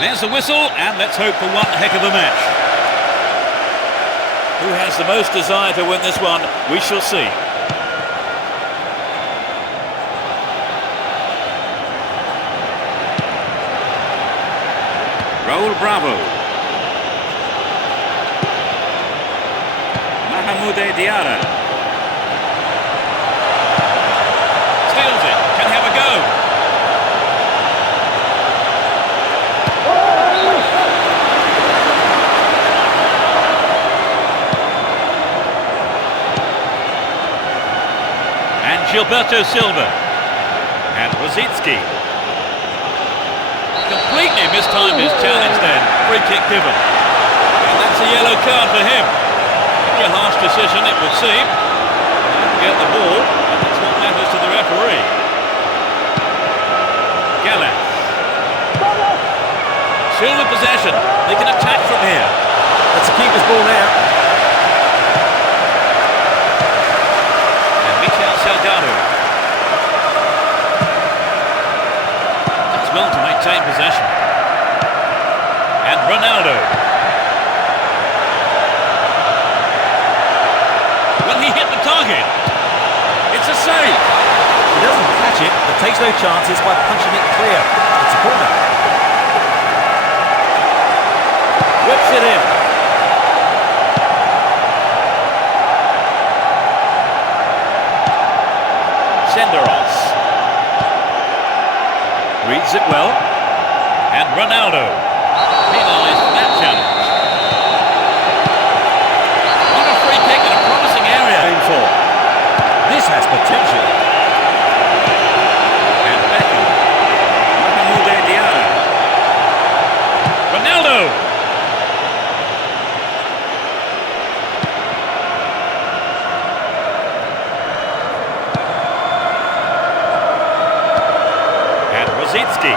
There's a whistle, and let's hope for one heck of a match. Who has the most desire to win this one? We shall see. Raul Bravo. Mahmoud Diarra. Steals it. Can he have a go? Gilberto Silva and Rosicki completely mistimed his challenge then. Free kick given, and that's a yellow card for him. Pretty harsh decision it would seem. Get the ball, and that's what matters to the referee. Gallas. Silva possession. They can attack from here. That's a keeper's ball now. Does well to maintain possession. And Ronaldo. Will he hit the target? It's a save. He doesn't catch it, but takes no chances by punching it clear. It's a corner. Whips it in. Senderos reads it well, and Ronaldo penalised for that challenge. What a free kick in a promising area. For. This has potential. And Beckham. Mahmoud Diarra. Ronaldo. Rosicki.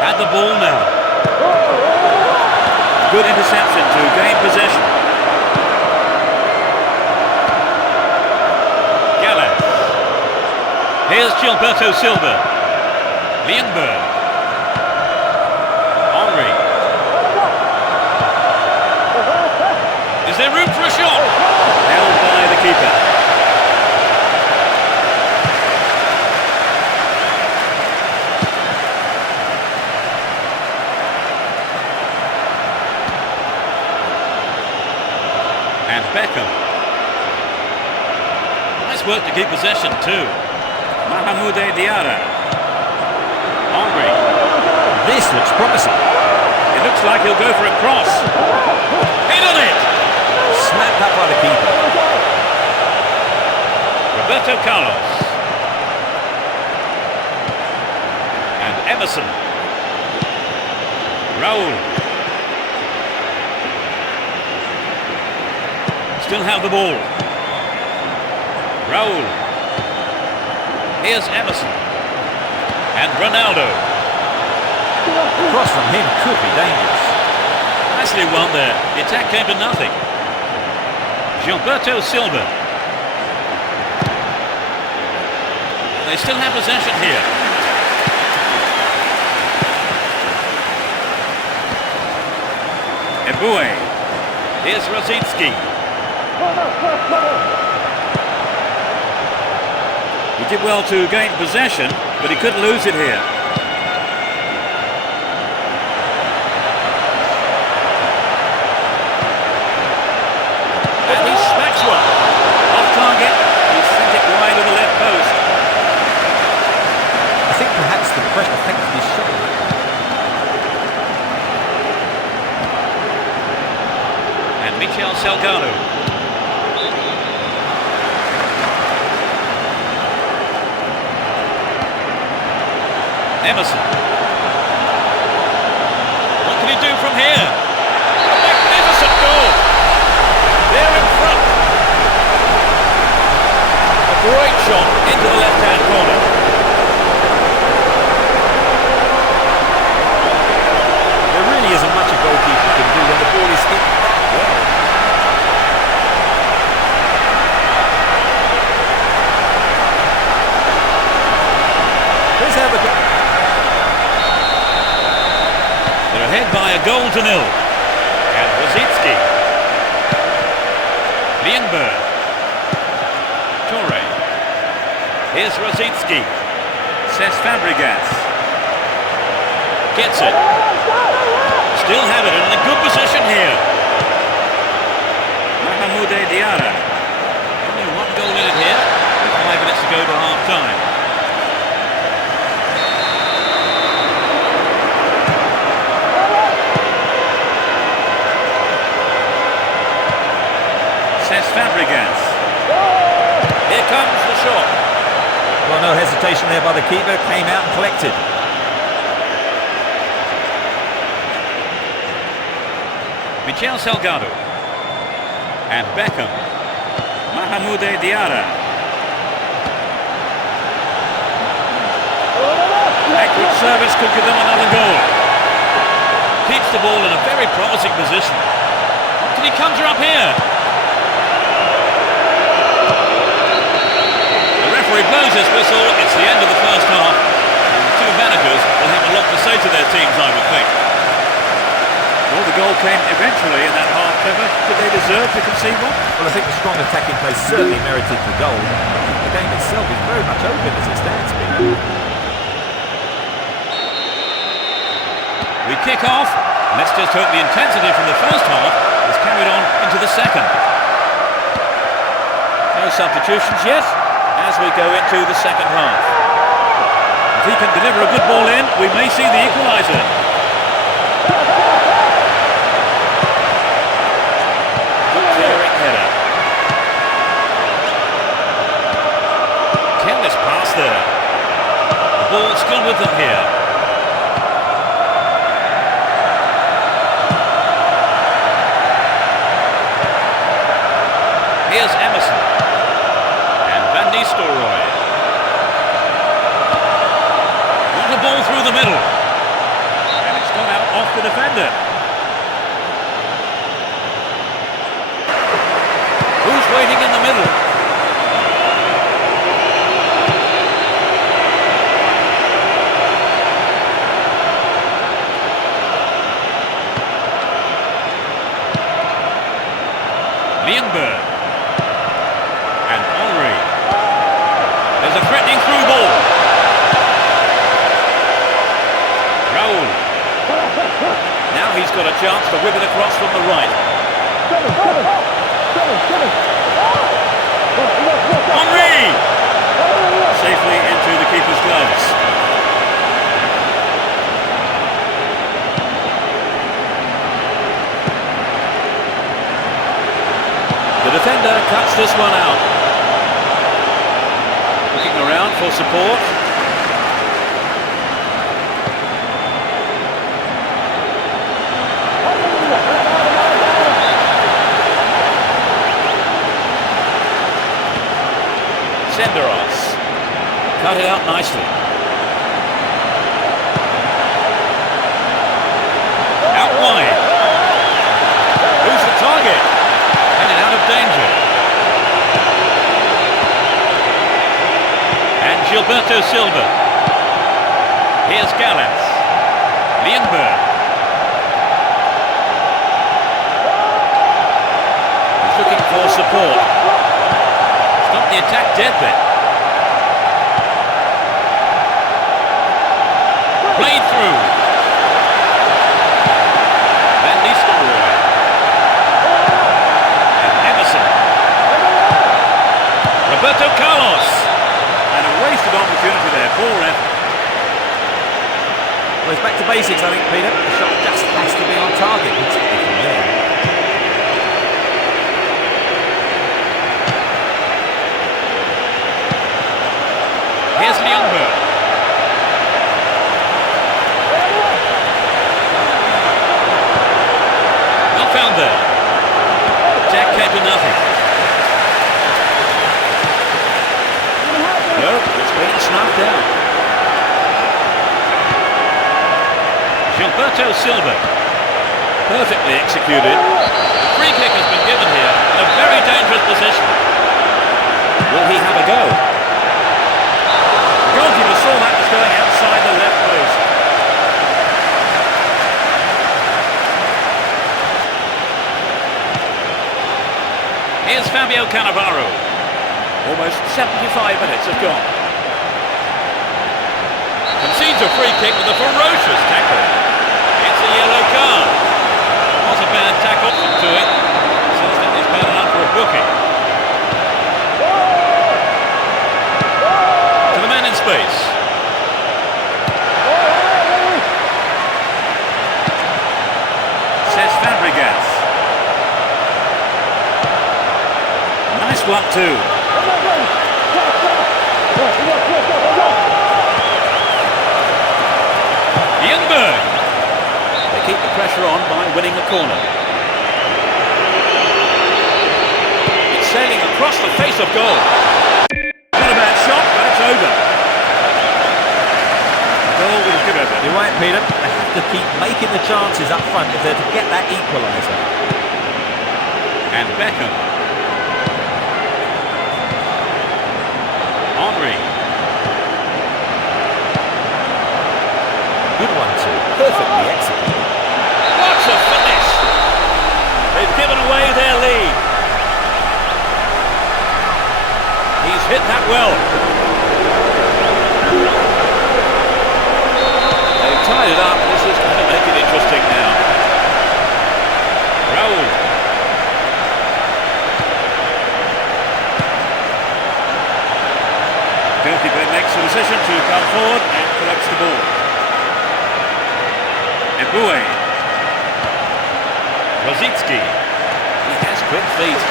Had the ball now. Good interception to gain possession. Gallas. Here's Gilberto Silva. Lienberg. Henry. Is there room for a shot? Held by the keeper. And Beckham. Nice work to keep possession too. Mahmoud Diarra. Henry. This looks promising. It looks like he'll go for a cross. Hit on it! Snapped up by the keeper. Roberto Carlos. And Emerson. Raul. Still have the ball. Raul. Here's Emerson. And Ronaldo. The cross from him could be dangerous. Nicely won there. The attack came to nothing. Gilberto Silva. They still have possession here. Eboué. Here's Rosicki. He did well to gain possession, but he could lose it here. And he smacks one. Off target, he sent it wide of the left post. I think perhaps the pressure affected his shot. Michel Salgado. Emerson. What can he do from here? A magnificent goal! They're in front. A great shot into the left-hand corner. There really isn't much a goalkeeper can do when the ball is hit that well. Here's how the goal. They're ahead by a goal to nil. And Rosicki. Lienberg. Torre. Here's Rosicki. Cesc Fabregas. Gets it. Still have it in a good position here. Mahmoud Diarra. Only one goal in it here. 5 minutes to go to half-time. Cesc Fabregas. Here comes the shot. Well, no hesitation there by the keeper. Came out and collected. Michel Salgado. And Beckham. Mahmoud Diarra. Accurate service could give them another goal. Keeps the ball in a very promising position. What can he conjure up here? The referee blows his whistle. It's the end of the first half. And the two managers will have a lot to say to their teams, I would think. Well, the goal came eventually in that half cover. Did they deserve to concede one? Well, I think the strong attacking play certainly merited the goal. I think the game itself is very much open as it stands, Peter. We kick off. Let's just hope the intensity from the first half is carried on into the second. No substitutions yet as we go into the second half. If he can deliver a good ball in, we may see the equaliser. Good clearing header. Careless pass there. The ball still with them here. Here's Emerson. And Van Nistelrooy. What a ball through the middle. And it's gone out off the defender. Who's waiting in the middle? Lienberg. And Henry. There's a threatening through ball. Raul. Now he's got a chance to whip it across from the right. Henry! Safely into the keeper's gloves. The defender cuts this one out. Looking around for support. Senderos. Cut it out nicely. Out wide. Who's the target? Headed out of danger. And Gilberto Silva. Here's Gallas. Lienberg. He's looking for support. Stop the attack dead there. Played through. Van Nistelrooy. Roberto Carlos. And a wasted opportunity there. Poor effort. Well, it's back to basics, I think, Peter. The shot just has to be on target, particularly from there. Gilberto Silva. Perfectly executed. The free kick has been given here in a very dangerous position. Will he have a go? The goalkeeper saw that was going outside the left post. Here's Fabio Cannavaro. Almost 75 minutes have gone. Concedes a free kick with a ferocious tackle. It's a yellow card. Was a bad tackle to it. Says that is bad enough for a booking. To the man in space. Says Fabregas. Nice one too. Youngberg. They keep the pressure on by winning the corner. It's sailing across the face of goal. Not a bad shot, but it's over. The goal was good over. You're right, Peter. They have to keep making the chances up front if they're to get that equaliser. And Beckham. Henry. Good one too. Perfectly executed. What a finish! They've given away their lead. He's hit that well. They've tied it up. This is going to make it interesting now. Raul. Goalkeeper makes the decision to come forward and collects the ball. Eboué. Rosicki. He has quick feet.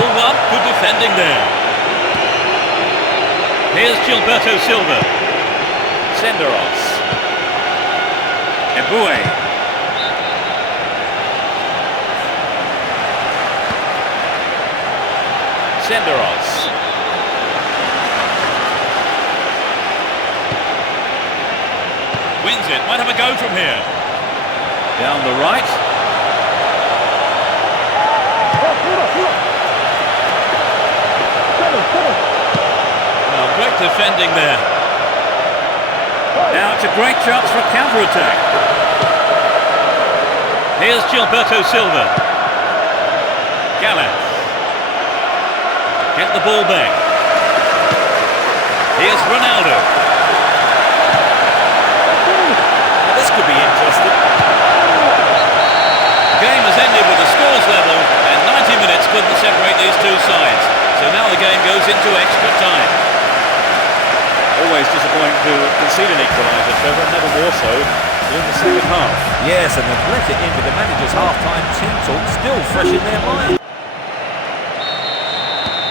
All up, good defending there. Here's Gilberto Silva. Senderos. Eboué. Senderos. Wins it, might have a go from here. Down the right. Well, great defending there. Now it's a great chance for a counter-attack. Here's Gilberto Silva. Gallas. Get the ball back. Here's Ronaldo. Now this could be interesting. The game has ended with the scores level and 90 minutes couldn't separate these two sides. So now the game goes into extra time. Always disappointing to concede an equaliser, Trevor, never more so in the second half. Yes, and they've let it in with the manager's half-time team talk still fresh in their mind.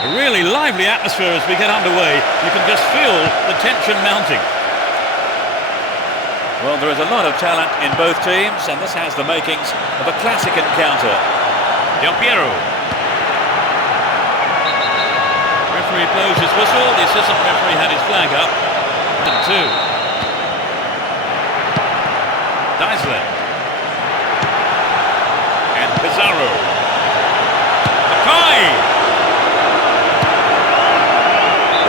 A really lively atmosphere as we get underway. You can just feel the tension mounting. Well, there is a lot of talent in both teams, and this has the makings of a classic encounter. Del Piero. Referee blows his whistle. The assistant referee had his flag up. And two. Deisler. And Pizarro. Mackay.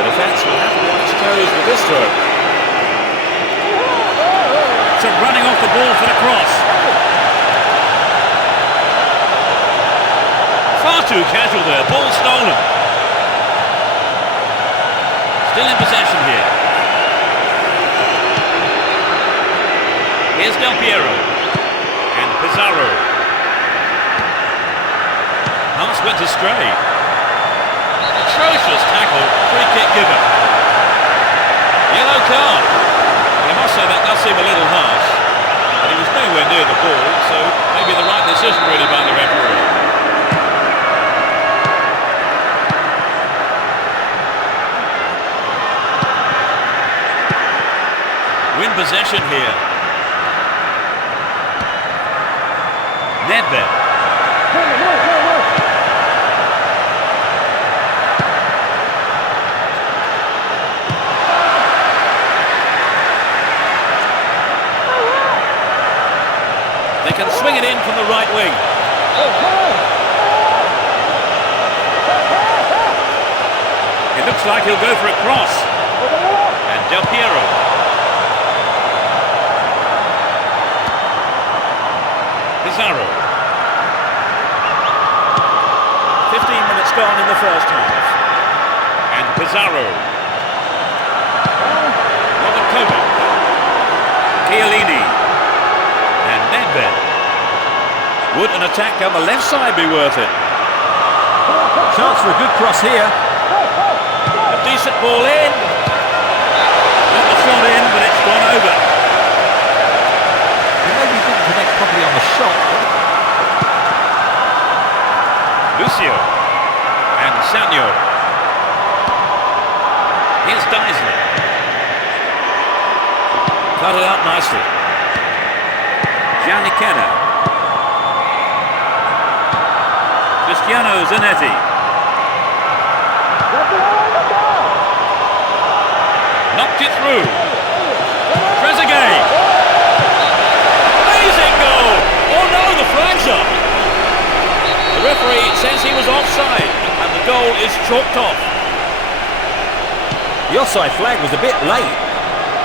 Defence will have to be on its toes with this throw. So running off the ball for the cross. Far too casual there, ball stolen. Still in possession here. Here's Del Piero. And Pizarro. Pass went astray. Atrocious tackle, free kick given. Yellow card. Well, I must say that does seem a little harsh. But he was nowhere near the ball, so maybe the right decision really by the referee. Win possession here. Nedved. from the right wing. It looks like he'll go for a cross. And Del Piero. Pizarro. 15 minutes gone in the first half. And Pizarro. Robert Kovac. Chiellini. And Nedved. Would an attack down the left side be worth it? Chance for a good cross here. A decent ball in. Got the shot in, but it's gone over. He maybe didn't connect properly on the shot. Lucio. And Sanyo. Here's Deisley. Cut it out nicely. Gianni Kenna. Cristiano Zanetti. Knocked it through. Trezeguet. Amazing goal! Oh no, the flag's up. The referee says he was offside and the goal is chalked off. The offside flag was a bit late.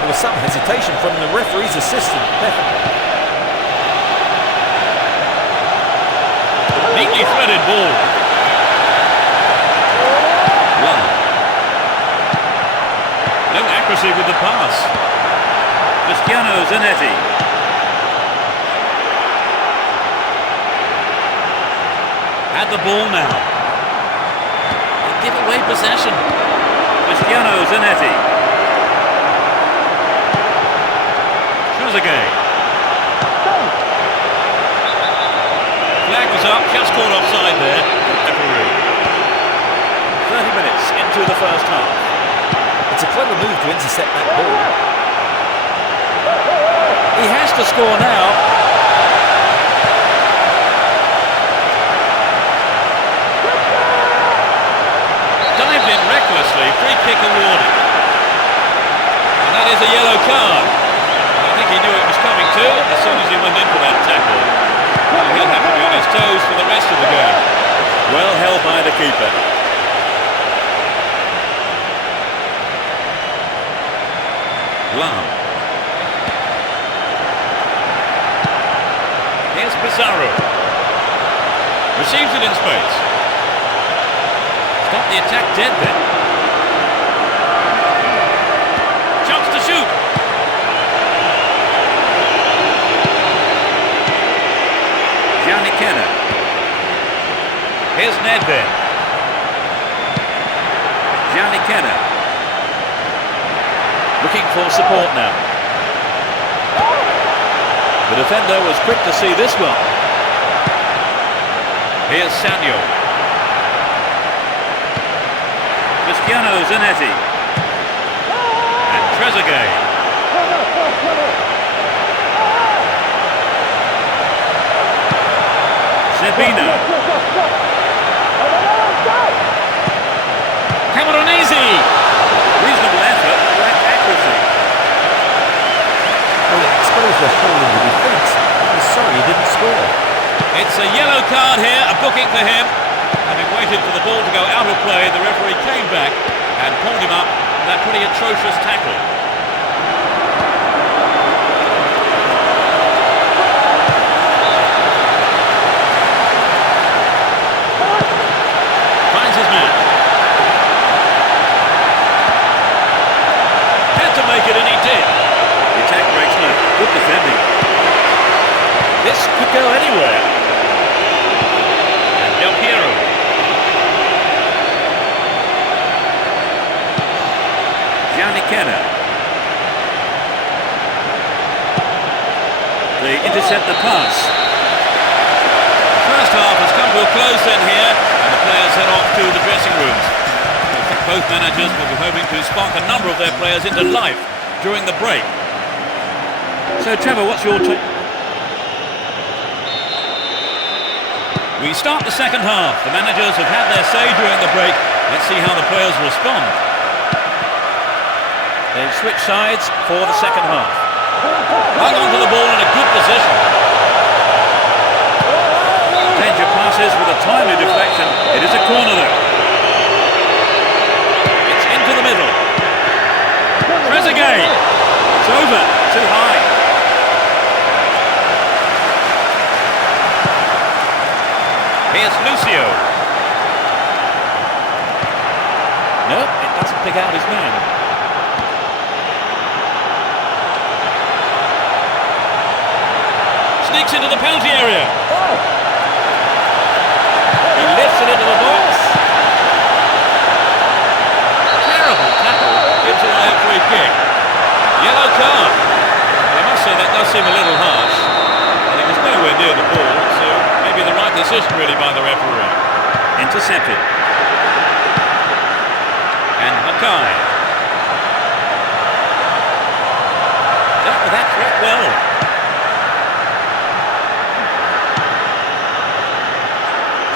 There was some hesitation from the referee's assistant, definitely. Neatly threaded ball. Love. No accuracy with the pass. Cristiano Zanetti. Had the ball now. They give away possession. Cristiano Zanetti. Trezeguet. Flag was up, just caught offside there. Referee. 30 minutes into the first half. It's a clever move to intercept that ball. He has to score now. Dived in recklessly, free kick awarded. And that is a yellow card. I think he knew it was coming too as soon as he went in for that tackle. Well, he'll have to be on his toes for the rest of the game. Well held by the keeper. Lam. Here's Pizarro. Receives it in space. Stop the attack dead then. Chance to shoot. Gianni Kenna. Here's Nedved. Gianni Kenna. Looking for support now. The defender was quick to see this one. Here's Sanyo. Cristiano Zanetti. And Trezeguet. Zebina. Cameronese. Reasonable effort, lack accuracy. Well, it exposed their hole in the defence. I'm sorry he didn't score. It's a yellow card here, a booking for him. Having waited for the ball to go out of play, the referee came back and pulled him up for that pretty atrocious tackle. Finds his man. Had to make it and he did. The attack breaks low. Good defending. This could go anywhere. And Del Piero. Gianni Kenna. They intercept the pass. The first half has come to a close then here, and the players head off to the dressing rooms. I think both managers will be hoping to spark a number of their players into life during the break. So Trevor, what's your take? We start the second half. The managers have had their say during the break. Let's see how the players respond. They've switched sides for the second half. Hung on to the ball in a good position. chances with a timely deflection. It is a corner though. It's into the middle. Trezeguet. It's over. Too high. Here's Lucio. No, it doesn't pick out his man. Sneaks into the penalty area. He lifts it into the box. Terrible tackle. Gives away a free kick. Yellow card. I must say that does seem a little harsh. And it was nowhere near the ball, so maybe the right decision really by the referee. Intercepted. And Mackay. Dealt with that threat well.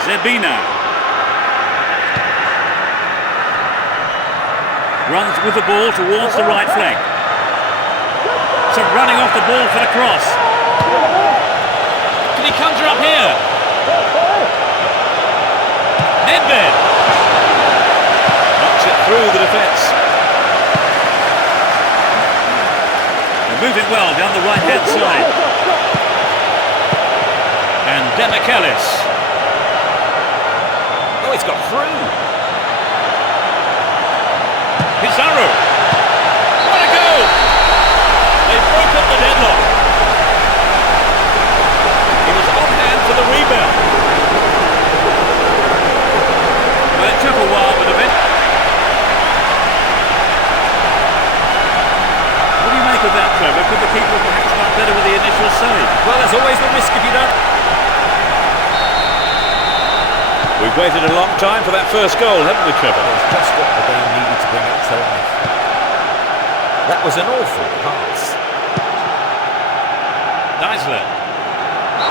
Zebina. Runs with the ball towards the right flank. So running off the ball for the cross. Can he conjure up here? Nedved. Knocks it through the defence. They're moving well down the right-hand side. And Demichelis. Oh, it's got through. Pizarro. What a goal! They broke up the deadlock. He was offhand for the rebound. Well, it took a while, but eventually. What do you make of that, Trevor? Could the keeper perhaps done better with the initial save? Well, there's always the risk if you don't. We've waited a long time for that first goal, haven't we, Trevor? It's just what the game needed to bring it to life. That was an awful pass. Deisler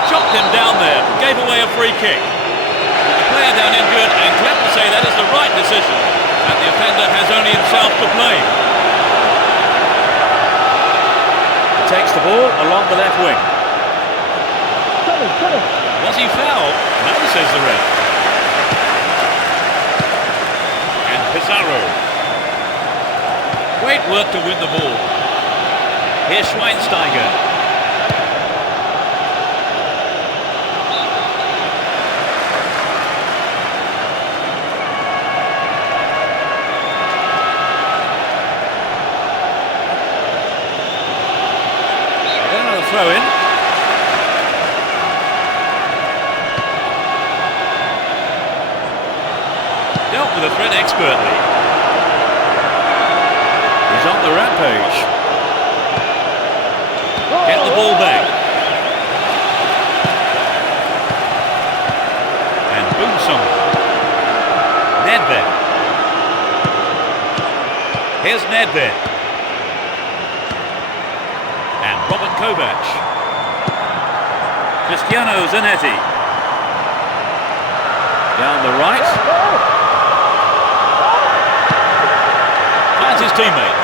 chopped him down there, gave away a free kick. With the player down injured, and glad to say that is the right decision, and the offender has only himself to blame. He takes the ball along the left wing. Was he fouled? No, says the ref. And Pizarro. Great work to win the ball. Here's Schweinsteiger. Throw in. Dealt with the threat expertly. He's on the rampage. Get the ball back. And Boomsong. Nedved. Here's Nedved. Robert Kovac. Cristiano Zanetti. Down the right. Finds his teammate.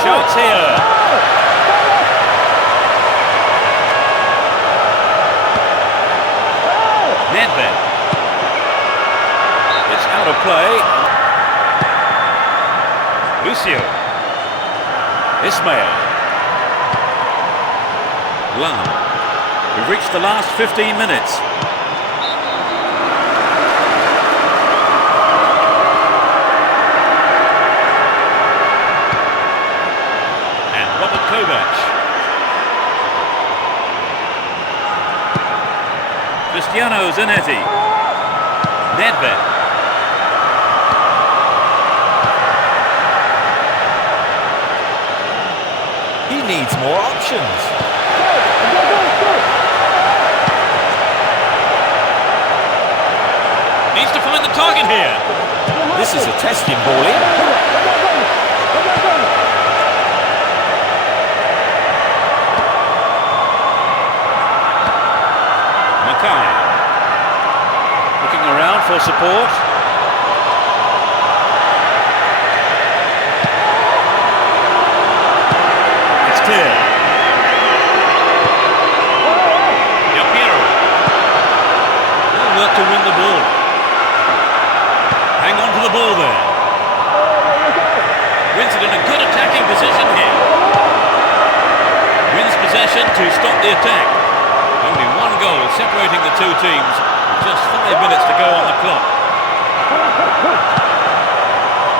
Shoots here. Nedved. It's out of play. Lucio. Ismail. Lam. We've reached the last 15 minutes. And Robert Kovac. Cristiano Zanetti. Nedved. He needs more options. Needs to find the target here. This is a testing ball in. Mackay. Looking around for support. It's clear. possession to stop the attack. Only one goal separating the two teams. Just 5 minutes to go on the clock.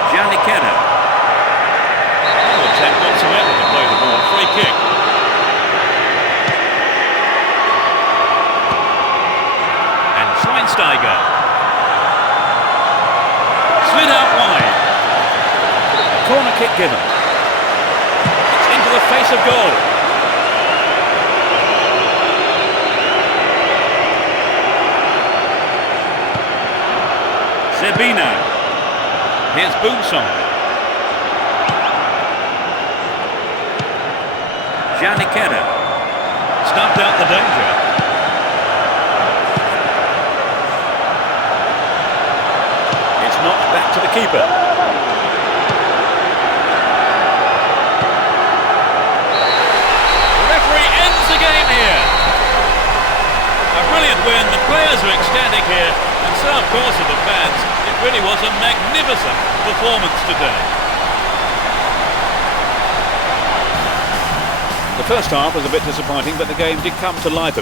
Janiketa. No attempt whatsoever to play the ball. Free kick. And Schweinsteiger. Slid out wide. Corner kick given. It's into the face of goal. Zebina. Here's Boonsong. Janiketa. Stuffed out the danger. It's knocked back to the keeper. The referee ends the game here. A brilliant win. The players are ecstatic here, and so of course are the fans. It really was a magnificent performance today. The first half was a bit disappointing, but the game did come to life a bit.